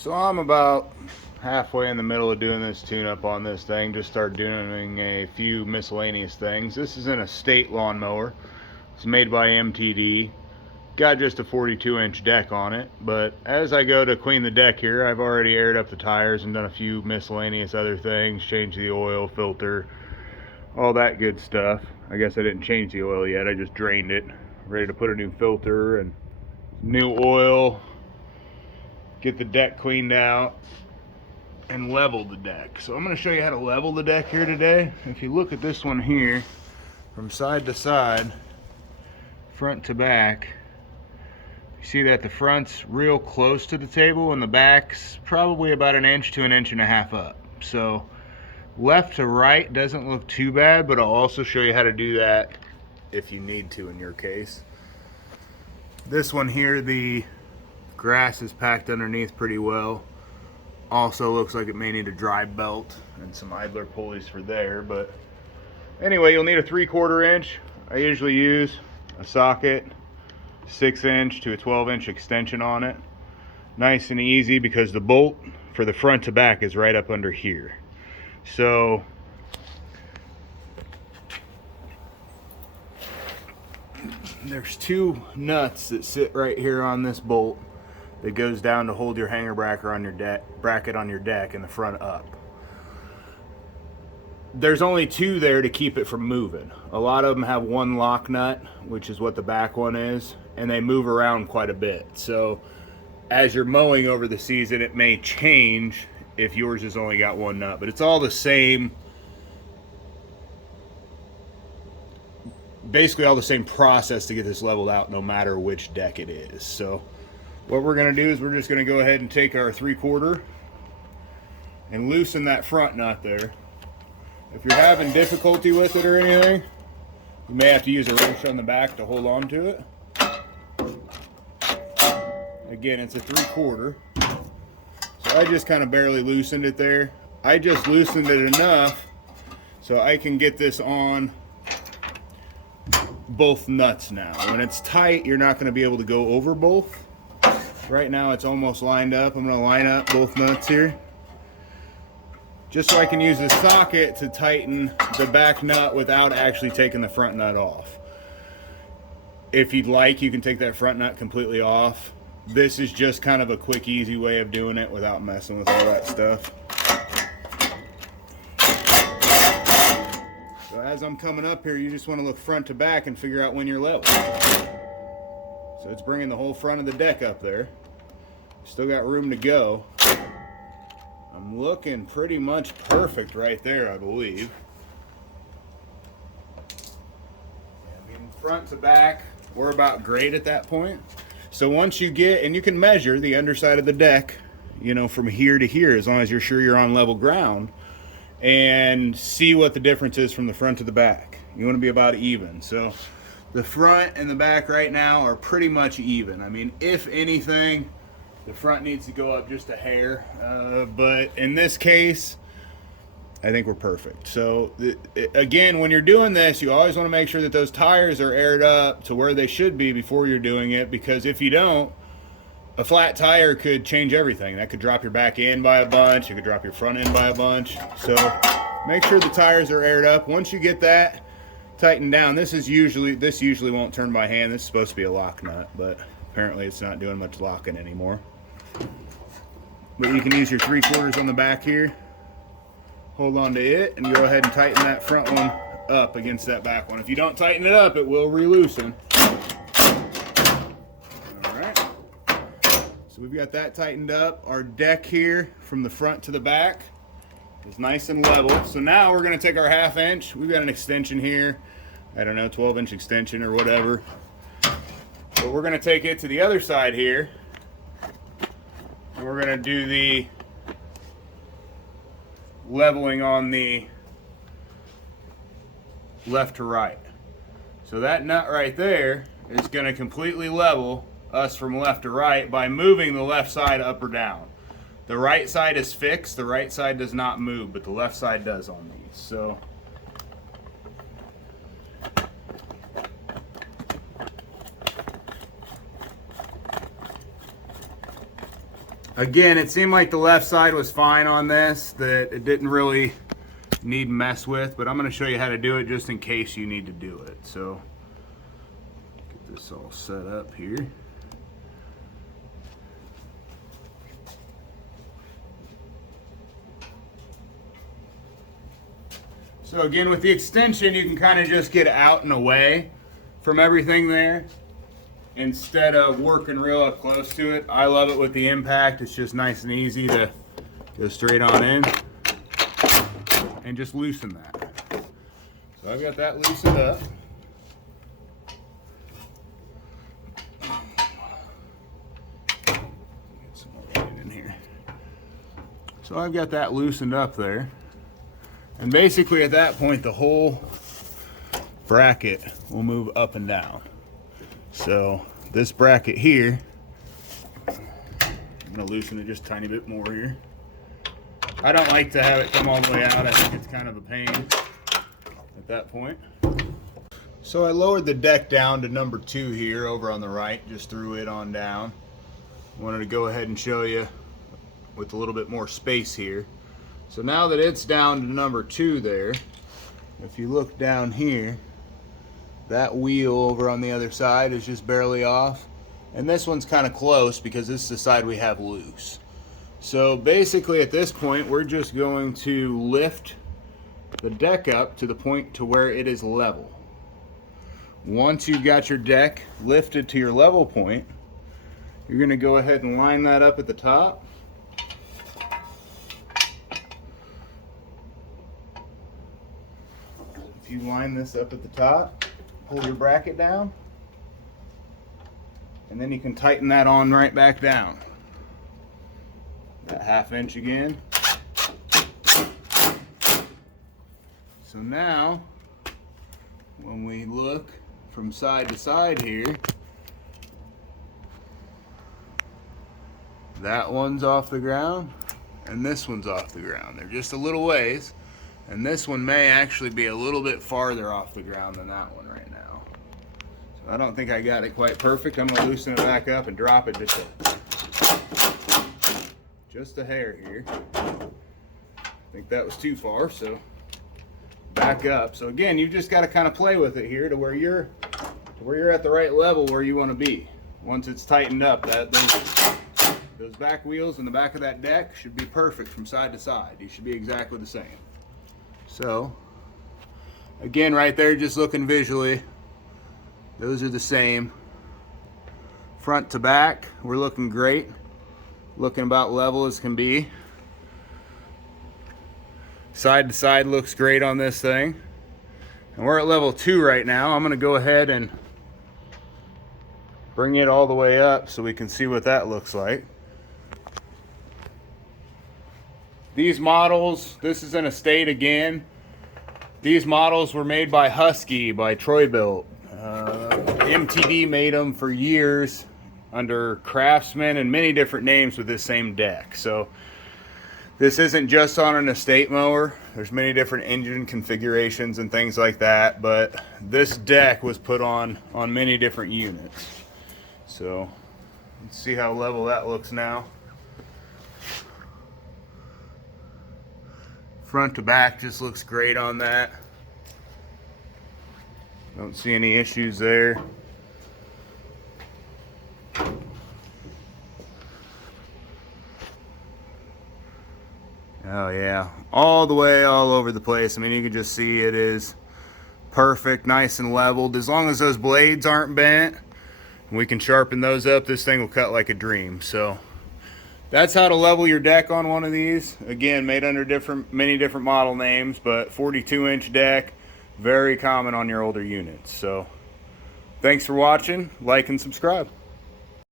So I'm about halfway in the middle of doing this tune-up on this thing. Just started doing a few miscellaneous things. This is an estate lawnmower. It's made by MTD. Got just a 42-inch deck on it, but as I go to clean the deck here, I've already aired up the tires and done a few miscellaneous other things, changed the oil filter, all that good stuff. I guess I didn't change the oil yet, I just drained it. Ready to put a new filter and new oil, get the deck cleaned out, and level the deck. So I'm going to show you how to level the deck here today. If you look at this one here, from side to side, front to back, you see that the front's real close to the table and the back's probably about an inch to an inch and a half up. So left to right doesn't look too bad, but I'll also show you how to do that if you need to in your case. This one here, the grass is packed underneath pretty well. Also looks like it may need a dry belt and some idler pulleys for there, but anyway, you'll need a 3/4 inch. I usually use a socket, 6-inch to a 12-inch extension on it. Nice and easy because the bolt for the front to back is right up under here. So there's two nuts that sit right here on this bolt that goes down to hold your hanger bracket on your deck in the front up. There's only two there to keep it from moving. A lot of them have one lock nut, which is what the back one is, and they move around quite a bit. So as you're mowing over the season, it may change if yours has only got one nut, but it's all the same, basically all the same process to get this leveled out no matter which deck it is. So what we're going to do is we're just going to go ahead and take our 3/4 and loosen that front nut there. If you're having difficulty with it or anything, you may have to use a wrench on the back to hold on to it. Again, it's a 3/4. So I just kind of barely loosened it there. I just loosened it enough so I can get this on both nuts now. When it's tight, you're not going to be able to go over both. Right now it's almost lined up. I'm going to line up both nuts here, just so I can use the socket to tighten the back nut without actually taking the front nut off. If you'd like, you can take that front nut completely off. This is just kind of a quick, easy way of doing it without messing with all that stuff. So as I'm coming up here, you just want to look front to back and figure out when you're level. So it's bringing the whole front of the deck up there. Still got room to go. I'm looking pretty much perfect right there, I believe. I mean, front to back, we're about great at that point. So once you get, and you can measure the underside of the deck, you know, from here to here, as long as you're sure you're on level ground, and see what the difference is from the front to the back. You want to be about even. So the front and the back right now are pretty much even. I mean, if anything, the front needs to go up just a hair, but in this case, I think we're perfect. So again, when you're doing this, you always want to make sure that those tires are aired up to where they should be before you're doing it, because if you don't, a flat tire could change everything. That could drop your back end by a bunch, it could drop your front end by a bunch. So make sure the tires are aired up. Once you get that tightened down, this usually won't turn by hand. This is supposed to be a lock nut, but apparently it's not doing much locking anymore. But you can use your 3/4 on the back here, hold on to it, and go ahead and tighten that front one up against that back one. If you don't tighten it up, it will re-loosen. Alright, so we've got that tightened up. Our deck here from the front to the back is nice and level. So now we're going to take our 1/2 inch. We've got an extension here, I don't know, 12-inch extension or whatever. But we're going to take it to the other side here, and we're going to do the leveling on the left to right. So that nut right there is going to completely level us from left to right by moving the left side up or down. The right side is fixed, the right side does not move, but the left side does on these. So Again, it seemed like the left side was fine on this, that it didn't really need mess with, but I'm going to show you how to do it just in case you need to do it. So get this all set up here. So again, with the extension, you can kind of just get out and away from everything there instead of working real up close to it. I love it with the impact. It's just nice and easy to go straight on in and just loosen that. So I've got that loosened up. Get some more in here. So I've got that loosened up there. And basically at that point, the whole bracket will move up and down. So this bracket here, I'm gonna loosen it just a tiny bit more here. I don't like to have it come all the way out. I think it's kind of a pain at that point. So I lowered the deck down to number 2 here over on the right, just threw it on down. Wanted to go ahead and show you with a little bit more space here. So now that it's down to number 2 there, if you look down here, that wheel over on the other side is just barely off. And this one's kind of close because this is the side we have loose. So basically at this point, we're just going to lift the deck up to the point to where it is level. Once you've got your deck lifted to your level point, you're going to go ahead and line that up at the top. If you line this up at the top, pull your bracket down, and then you can tighten that on right back down. That 1/2 inch again. So now, when we look from side to side here, that one's off the ground, and this one's off the ground. They're just a little ways. And this one may actually be a little bit farther off the ground than that one right now. So I don't think I got it quite perfect. I'm going to loosen it back up and drop it just a hair here. I think that was too far, so back up. So again, you just got to kind of play with it here to where you're at the right level where you want to be. Once it's tightened up, those back wheels in the back of that deck should be perfect from side to side. You should be exactly the same. So, again, right there, just looking visually, those are the same. Front to back, we're looking great. Looking about level as can be. Side to side looks great on this thing. And we're at level 2 right now. I'm going to go ahead and bring it all the way up so we can see what that looks like. These models, this is an estate again. These models were made by Huskee, by Bilt. MTD made them for years under Craftsman and many different names with this same deck. So this isn't just on an estate mower. There's many different engine configurations and things like that, but this deck was put on many different units. So let's see how level that looks now. Front to back just looks great on that. Don't see any issues there. Oh yeah, all the way, all over the place. I mean, you can just see it is perfect, nice and leveled. As long as those blades aren't bent, we can sharpen those up, this thing will cut like a dream. So that's how to level your deck on one of these. Again, made under many different model names, but 42-inch deck, very common on your older units. So thanks for watching, like and subscribe.